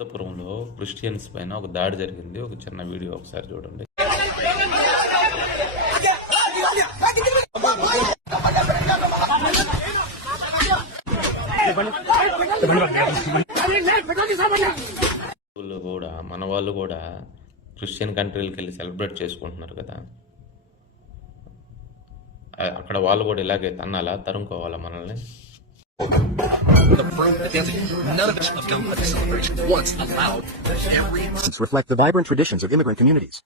అనంతపురంలో క్రిస్టియన్స్ పైన ఒక దాడి జరిగింది. ఒక చిన్న వీడియో ఒకసారి చూడండి. కూడా మన వాళ్ళు కూడా క్రిస్టియన్ కంట్రీలకి వెళ్ళి సెలబ్రేట్ చేసుకుంటున్నారు కదా. అక్కడ వాళ్ళు కూడా ఇలాగే తన్నాలా, తరుముకోవాలా మనల్ని? The proof that none of gun celebration once allowed every reflect the vibrant traditions of immigrant communities.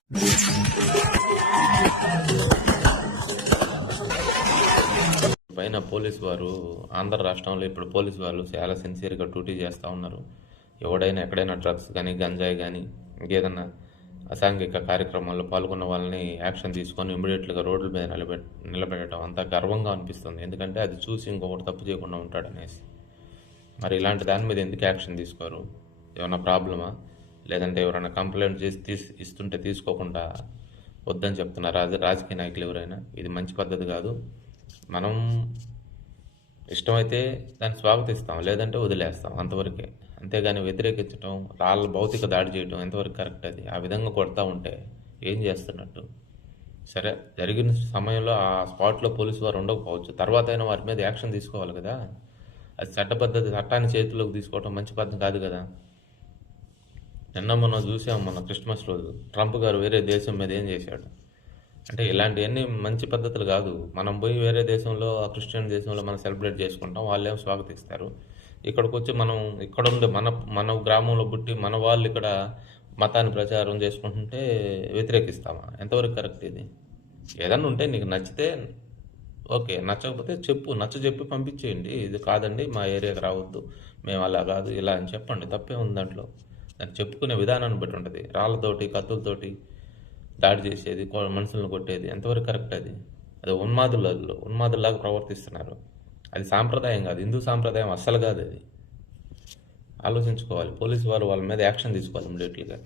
పైన పోలీసు వారు ఆంధ్ర రాష్ట్రంలో ఇప్పుడు పోలీసు వాళ్ళు చాలా సిన్సియర్గా డ్యూటీ చేస్తూ ఉన్నారు. ఎవడైనా ఎక్కడైనా డ్రగ్స్ కానీ గంజాయి కానీ ఇంకేదన్నా అసాంఘిక కార్యక్రమాల్లో పాల్గొన్న వాళ్ళని యాక్షన్ తీసుకొని ఇమీడియట్గా రోడ్ల మీద నిలబెట్టడం అంతా గర్వంగా అనిపిస్తుంది. ఎందుకంటే అది చూసి ఇంకొకటి తప్పు చేయకుండా ఉంటాడనేసి. మరి ఇలాంటి దాని మీద ఎందుకు యాక్షన్ తీసుకోరు? ఏమైనా ప్రాబ్లమా? లేదంటే ఎవరైనా కంప్లైంట్ చేసి ఇస్తుంటే తీసుకోకుండా వద్దని చెప్తున్నారు రాజకీయ నాయకులు ఎవరైనా? ఇది మంచి పద్ధతి కాదు. మనం ఇష్టమైతే దాన్ని స్వాగతిస్తాం, లేదంటే వదిలేస్తాం, అంతవరకే. అంతేగాని వ్యతిరేకించడం, రాళ్ళ భౌతిక దాడి చేయడం ఎంతవరకు కరెక్ట్? అది ఆ విధంగా కొడతా ఉంటే ఏం చేస్తున్నట్టు? సరే, జరిగిన సమయంలో ఆ స్పాట్లో పోలీసు వారు ఉండకపోవచ్చు, తర్వాత అయినా వారి మీద యాక్షన్ తీసుకోవాలి కదా. అది చట్టపద్ధతి, చట్టాన్ని చేతిలోకి తీసుకోవడం మంచి పద్ధతి కాదు కదా. నిన్న మనం చూసాం, మన క్రిస్మస్ రోజు ట్రంప్ గారు వేరే దేశం మీద ఏం చేశాడు అంటే, ఇలాంటివన్నీ మంచి పద్ధతులు కాదు. మనం పోయి వేరే దేశంలో, ఆ క్రిస్టియన్ దేశంలో మనం సెలబ్రేట్ చేసుకుంటాం, వాళ్ళేమో స్వాగతిస్తారు. ఇక్కడికి వచ్చి మనం ఇక్కడ ఉండే మన గ్రామంలో పుట్టి మన వాళ్ళు ఇక్కడ మతాన్ని ప్రచారం చేసుకుంటుంటే వ్యతిరేకిస్తామా? ఎంతవరకు కరెక్ట్ ఇది? ఏదన్నా ఉంటే నీకు నచ్చితే ఓకే, నచ్చకపోతే చెప్పి పంపించేయండి. ఇది కాదండి, మా ఏరియాకి రావద్దు, మేము అలా కాదు ఇలా అని చెప్పండి. తప్పే ఉంది దాంట్లో. దాన్ని చెప్పుకునే విధానాన్ని బట్టి ఉంటుంది. రాళ్ళతోటి కత్తులతోటి దాడి చేసేది, మనుషులను కొట్టేది ఎంతవరకు కరెక్ట్? అది ఉన్మాదుల్లాగా ప్రవర్తిస్తున్నారు. అది సాంప్రదాయం కాదు, హిందూ సాంప్రదాయం అస్సలు కాదు. అది ఆలోచించుకోవాలి. పోలీసు వారు వాళ్ళ మీద యాక్షన్ తీసుకోవాలి ఇమ్మీడియట్గా.